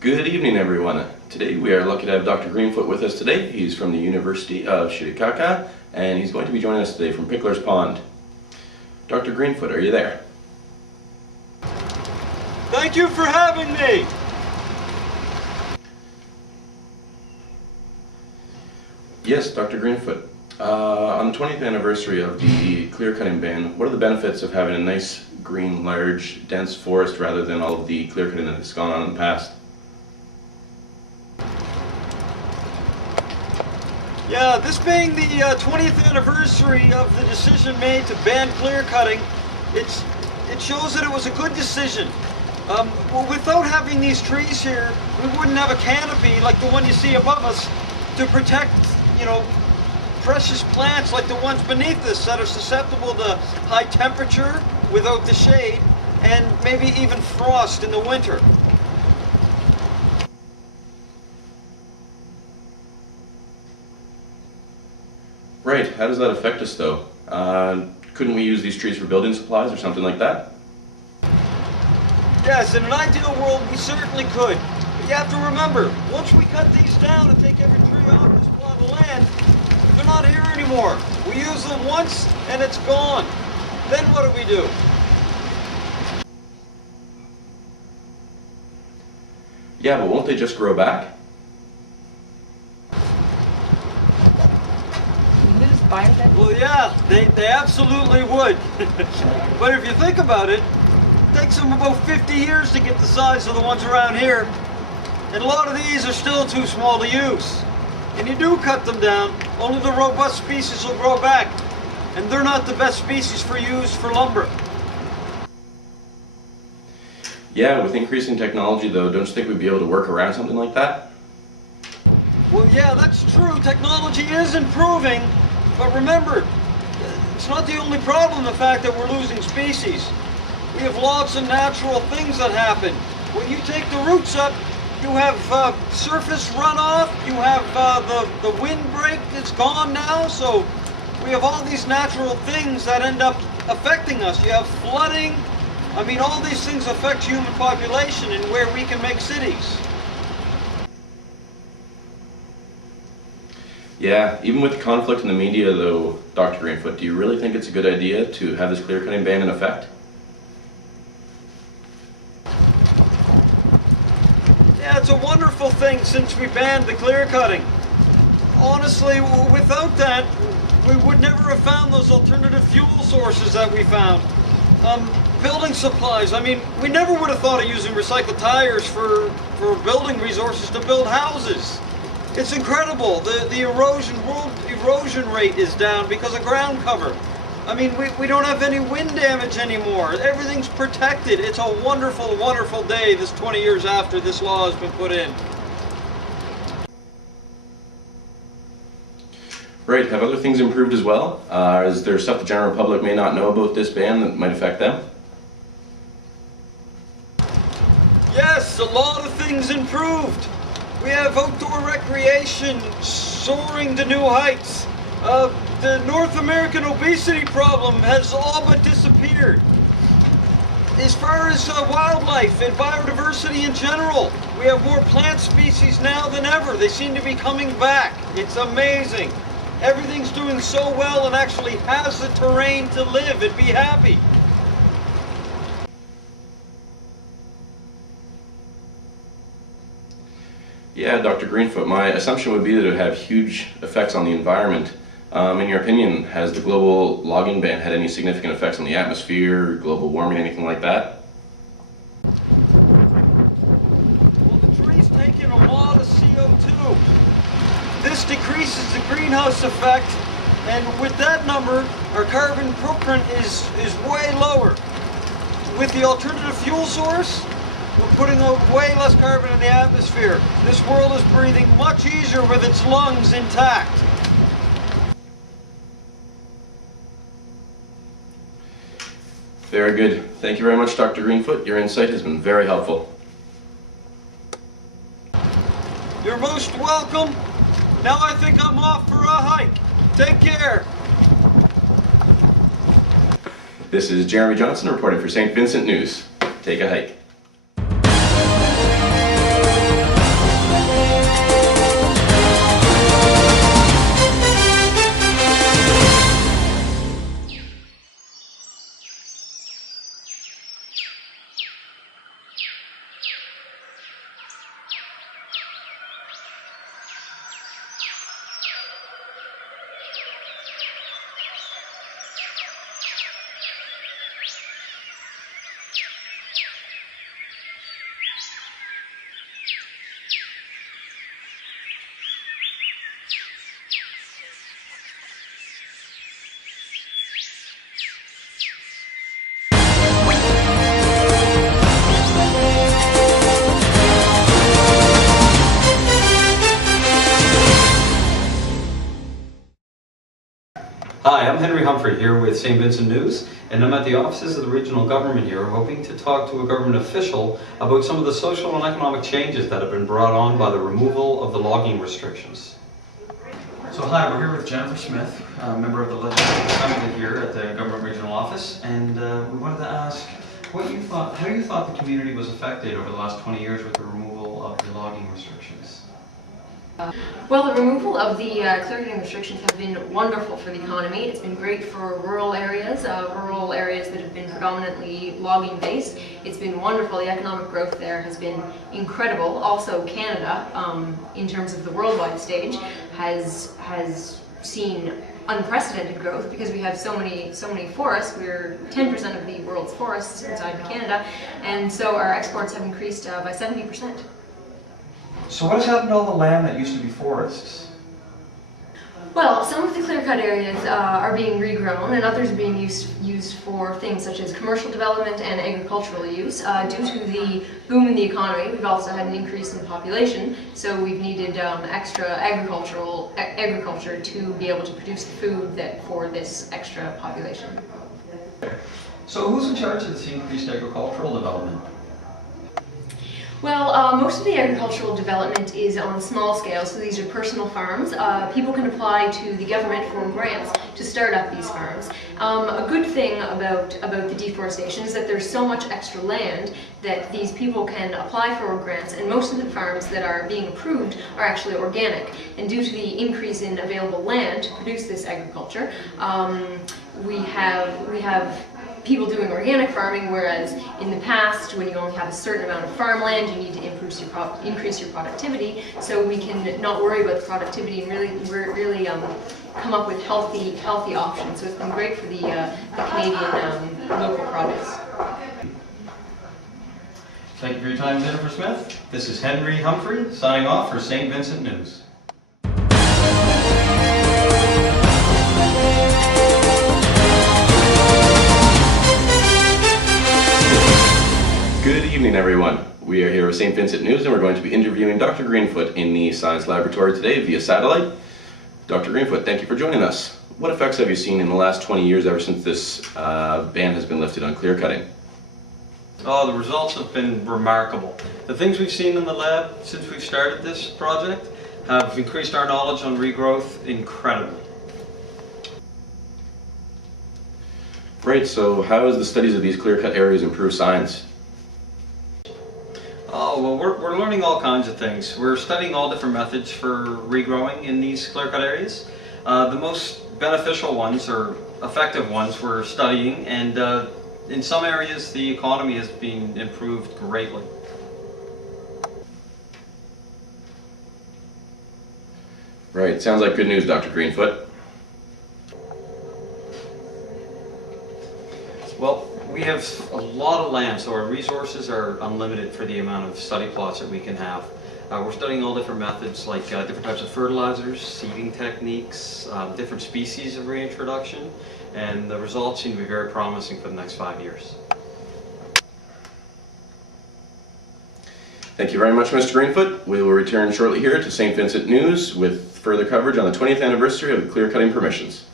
Good evening, everyone. Today we are lucky to have Dr. Greenfoot with us today. He's from the University of Titicaca, and he's going to be joining us today from Pickler's Pond. Dr. Greenfoot, are you there? Thank you for having me. Yes, Dr. Greenfoot. On the 20th anniversary of the clear-cutting ban, what are the benefits of having a nice, green, large, dense forest rather than all of the clear-cutting that has gone on in the past? Yeah, this being the 20th anniversary of the decision made to ban clear cutting, it shows that it was a good decision. Without having these trees here, we wouldn't have a canopy like the one you see above us to protect, precious plants like the ones beneath us that are susceptible to high temperature without the shade and maybe even frost in the winter. Right, how does that affect us though? Couldn't we use these trees for building supplies or something like that? Yes, in an ideal world we certainly could. But you have to remember, once we cut these down and take every tree off this plot of land, they're not here anymore. We use them once and it's gone. Then what do we do? Yeah, but won't they just grow back? Well, yeah, they absolutely would. But if you think about it, it takes them about 50 years to get the size of the ones around here. And a lot of these are still too small to use. And you do cut them down, only the robust species will grow back. And they're not the best species for use for lumber. Yeah, with increasing technology though, don't you think we'd be able to work around something like that? Well, yeah, that's true. Technology is improving. But remember, it's not the only problem, the fact that we're losing species. We have lots of natural things that happen. When you take the roots up, you have surface runoff, you have the windbreak that's gone now, so we have all these natural things that end up affecting us. You have flooding. I mean, all these things affect human population and where we can make cities. Yeah, even with the conflict in the media though, Dr. Greenfoot, do you really think it's a good idea to have this clear-cutting ban in effect? Yeah, it's a wonderful thing since we banned the clear-cutting. Honestly, without that, we would never have found those alternative fuel sources that we found. Building supplies, I mean, we never would have thought of using recycled tires for building resources to build houses. It's incredible. The world erosion rate is down because of ground cover. I mean, we don't have any wind damage anymore. Everything's protected. It's a wonderful, wonderful day this 20 years after this law has been put in. Right, have other things improved as well? Is there stuff the general public may not know about this ban that might affect them? Yes, a lot of things improved. We have outdoor recreation soaring to new heights. The North American obesity problem has all but disappeared. As far as wildlife and biodiversity in general, we have more plant species now than ever. They seem to be coming back. It's amazing. Everything's doing so well and actually has the terrain to live and be happy. Yeah, Dr. Greenfoot, my assumption would be that it would have huge effects on the environment. In your opinion, has the global logging ban had any significant effects on the atmosphere, global warming, anything like that? Well, the tree's taking a lot of CO2. This decreases the greenhouse effect, and with that number, our carbon footprint is way lower. With the alternative fuel source, we're putting out way less carbon in the atmosphere. This world is breathing much easier with its lungs intact. Very good. Thank you very much, Dr. Greenfoot. Your insight has been very helpful. You're most welcome. Now I think I'm off for a hike. Take care. This is Jeremy Johnson reporting for St. Vincent News. Take a hike. I'm Henry Humphrey here with St. Vincent News, and I'm at the offices of the regional government here hoping to talk to a government official about some of the social and economic changes that have been brought on by the removal of the logging restrictions. So hi, we're here with Jennifer Smith, a member of the Legislative Assembly here at the Government Regional Office, and we wanted to ask how you thought the community was affected over the last 20 years with the removal of the logging restrictions. Well, the removal of the clear-cutting restrictions have been wonderful for the economy. It's been great for rural areas that have been predominantly logging based. It's been wonderful. The economic growth there has been incredible. Also, Canada, in terms of the worldwide stage, has seen unprecedented growth because we have so many forests. We're 10% of the world's forests inside of Canada, and so our exports have increased by 70%. So what has happened to all the land that used to be forests? Well, some of the clear-cut areas are being regrown, and others are being used for things such as commercial development and agricultural use. Due to the boom in the economy, we've also had an increase in population, so we've needed extra agriculture to be able to produce the food for this extra population. So who's in charge of this increased agricultural development? Well, most of the agricultural development is on small scale, so these are personal farms. People can apply to the government for grants to start up these farms. A good thing about the deforestation is that there's so much extra land that these people can apply for grants, and most of the farms that are being approved are actually organic. And due to the increase in available land to produce this agriculture, we have people doing organic farming, whereas in the past, when you only have a certain amount of farmland, you need to increase your productivity. So we can not worry about the productivity and really come up with healthy options. So it's been great for the Canadian local produce. Thank you for your time, Jennifer Smith. This is Henry Humphrey signing off for St. Vincent News. Good evening, everyone. We are here with St. Vincent News, and we're going to be interviewing Dr. Greenfoot in the Science Laboratory today via satellite. Dr. Greenfoot, thank you for joining us. What effects have you seen in the last 20 years ever since this ban has been lifted on clear cutting? Oh, the results have been remarkable. The things we've seen in the lab since we've started this project have increased our knowledge on regrowth incredibly. Great, so how has the studies of these clear-cut areas improved science? Oh, well, we're learning all kinds of things. We're studying all different methods for regrowing in these clear-cut areas. The most beneficial ones, or effective ones, we're studying, and in some areas the economy has been improved greatly. Right, sounds like good news, Dr. Greenfoot. Well, we have a lot of land, so our resources are unlimited for the amount of study plots that we can have. We're studying all different methods, like different types of fertilizers, seeding techniques, different species of reintroduction, and the results seem to be very promising for the next 5 years. Thank you very much, Mr. Greenfoot. We will return shortly here to St. Vincent News with further coverage on the 20th anniversary of the clear-cutting permissions.